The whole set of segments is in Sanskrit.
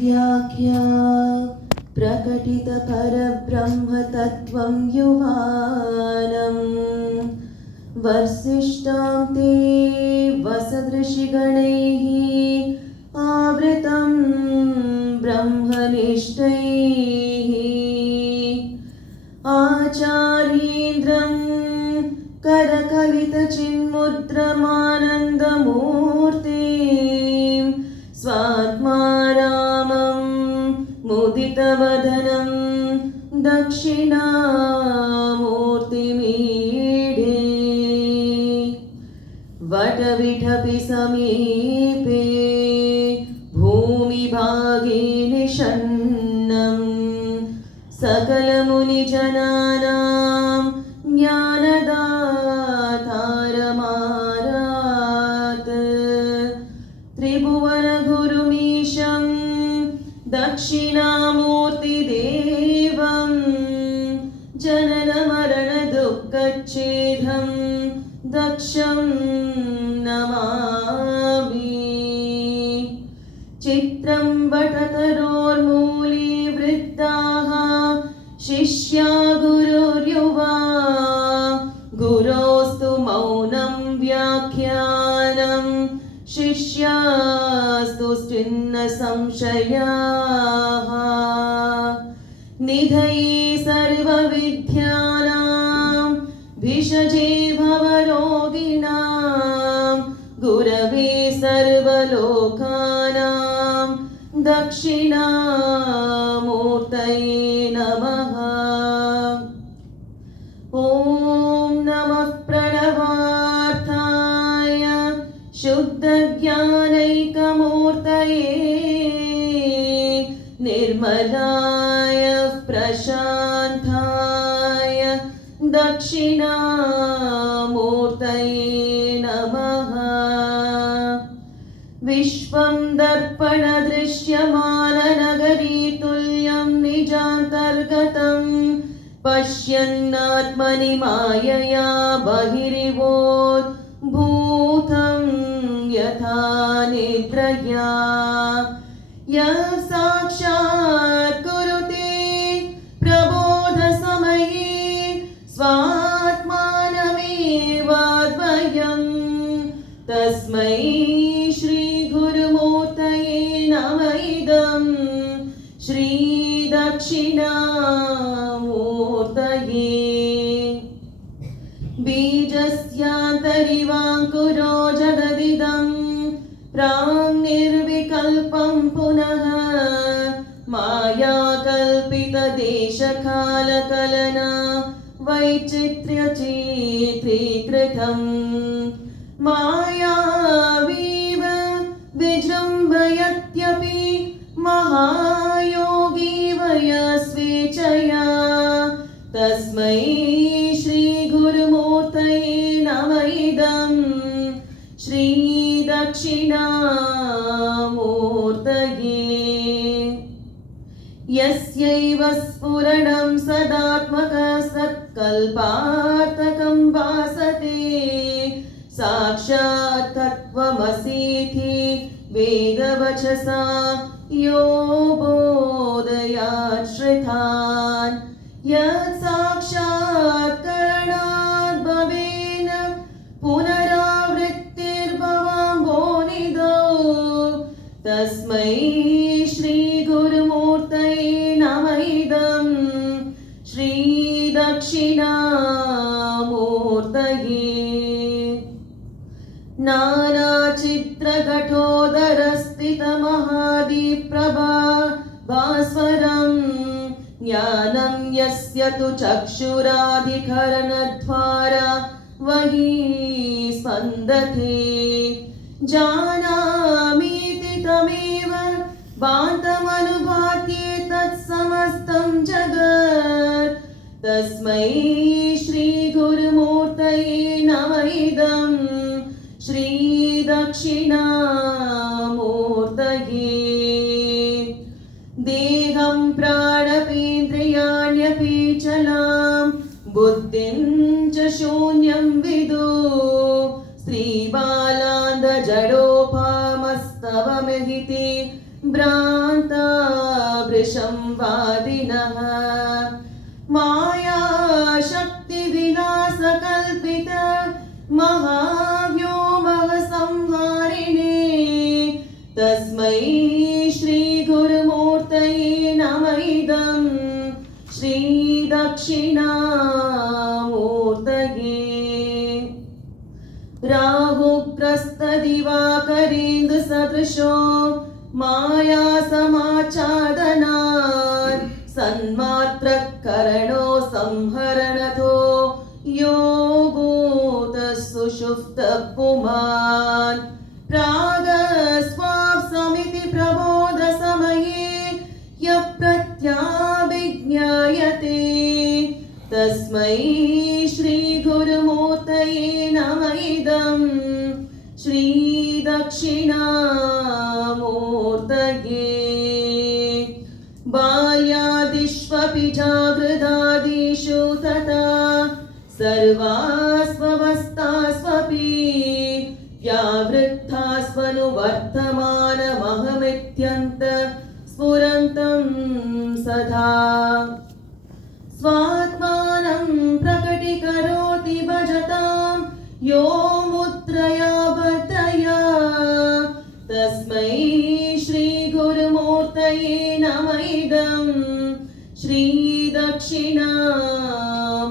व्याख्या प्रकटित परब्रह्मतत्त्वं युवानम् वर्सिष्ठां ते वसदृशिगणैः आवृतं ब्रह्मनिष्ठैः आचार्येन्द्रं करकलितचिन्मुद्रमानन्दमूर्तिं स्वात्मा रामं मुदितवदनं दक्षिणामूर्तिमीढे वटविठपि समीपे भूमिभागे निषन्नं सकलमुनिजनानां ज्ञानदातारमारात् त्रिभुवनगुरुमीशं दक्षिणामूर्तिदेवं जननमरणदुःखच्छेदं दक्षं नमामि। चित्रं वटतरोर्मूले वृत्ताः शिष्या गुरुर्युवा गुरोस्तु मौनं व्याख्यानं शिष्यास्तु स्थिन्न संशयाः निधये सर्वविद्यानां भिषजे भवरोगिणां गुरवे सर्वलोकानां दक्षिणामूर्तये नमः। ॐ नमः प्रणवार्थाय शुद्धज्ञानैकमूर्तये निर्मलाय प्रशान्ताय दक्षिणामूर्तये नमः। विश्वं दर्पणदृश्यमाननगरीतुल्यं निजान्तर्गतं पश्यन्नात्मनि मायया बहिरिवोद्भूतं यथा निद्रया यः साक्षात् कुरुते प्रबोधसमये स्वात्मानमेवाद्वयं तस्मै श्रीगुरुमूर्तये नमः इदं श्रीदक्षिणामूर्तये। बीजस्यान्तरिवाङ्कुरो जगदिदं प्राङ्निर्विकल्पं पुनः मायाकल्पितदेशकालकलना वैचित्र्यचित्रीकृतं मायावीव विजृम्भयत्यपि महायोगी वया स्वेच्छया तस्मै श्रीगुरुमूर्तये नमः इदं श्रीदक्षिणामूर्तये। यस्यैव स्फुरणं सदात्मकः सत्कल्पार्थकं भासते साक्षात् तत्त्वमसीति वेदवचसा यो बोधयात् श्रुतान् यत् साक्षात्करणात् भवेन पुनरावृत्तिर्भवाम्भोनिधौ तस्मै श्रीगुरुमूर्तये नमः इदं श्रीदक्षिणामूर्तये। नानाचित्रघटोदरस्थितमहादीप्रभा भास्वरं ज्ञानं यस्य तु चक्षुराधिकरणद्वारा वही स्पन्दते जानामीति तमेव भान्तमनुभात्ये तत्समस्तं जगत् तस्मै श्रीगुरुमूर्तये नमः इदं श्रीदक्षिणामूर्तये। देहं प्राणपेन्द्रियाण्यपि चलां बुद्धिं च शून्यं विदु स्त्रीबालान्धजडोपामस्तवमहिति भ्रान्त संवादिनः मायाशक्तिविलासकल्पित महाव्योमः संहारिणे तस्मै श्रीगुरुमूर्तये नमः इदं श्रीदक्षिणामूर्तये राहुग्रस्तदिवाकरेन्दुसदृशो मायासमाच्छादनात् सन्मात्रकरणो संहरणतो यो भूतः सुषुप्तः पुमान् प्रागस्वाप्समिति प्रबोधसमये यः प्रत्याभिज्ञायते तस्मै श्रीगुरुमूर्तये नमः इदं श्रीदक्षिणामूर्तये बाल्यादिष्वपि जागृदादिषु तथा सर्वास्वस्थास्वपि व्यावृत्तास्वनुवर्तमानमहमित्यन्त स्फुरन्तं सदा स्वात्मानं प्रकटीकरोति भजतां यो मुद्रया बद्धया तस्मै श्रीगुरुमूर्तये नमः इदं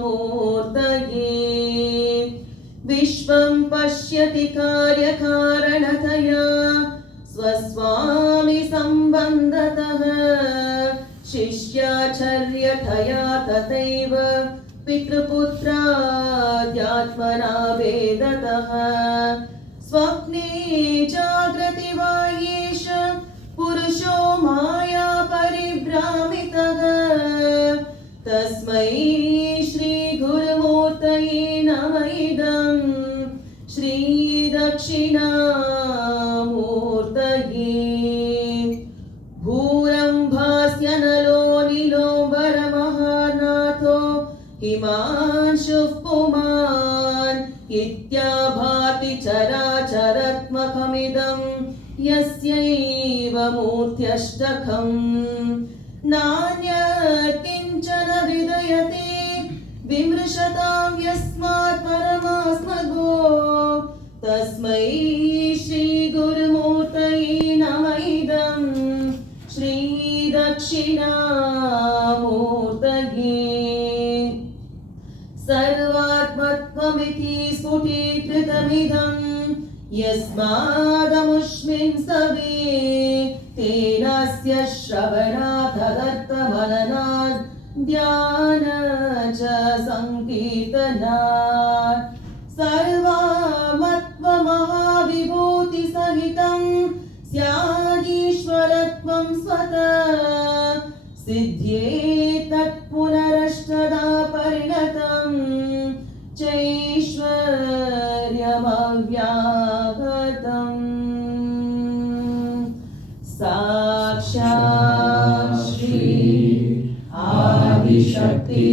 श्रीदक्षिणामूर्तये विश्वं पश्यति कार्यकारणतया स्वस्वामि सम्बन्धतः शिष्याचर्यतया तथैव पितृपुत्राद्यात्मना वेदतः स्वप्ने जागृति वा एष पुरुषो माया परिभ्रामितः तस्मै श्रीगुरुमूर्तये नमः इदं श्रीदक्षिणामूर्तये भूरम्भास्यनलो नीलोम्बरमहानाथो हिमांशुः पुमान् इत्याभाति चराचरात्मकमिदं यस्यैव मूर्त्यष्टकम् नान्यत् किञ्चन विदयते विमृशतां यस्मात् परमास्मदो तस्मै श्रीगुरुमूर्तये नमः इदं श्रीदक्षिणामूर्तये सर्वात्मत्वमिति स्फुटीकृतमिदं यस्मादमुष्मिन् सवे तेनास्य श्रवणात् तदर्थमननात् ध्यान च संकीर्तनात् सर्वमत्वमहाविभूतिसहितं स्यादीश्वरत्वं स्वतः सिद्ध्येत् तत्पुनरष्टधा परिणतं चैश्वर्यमव्याहतम् साक्षात् श्री आदिशक्ति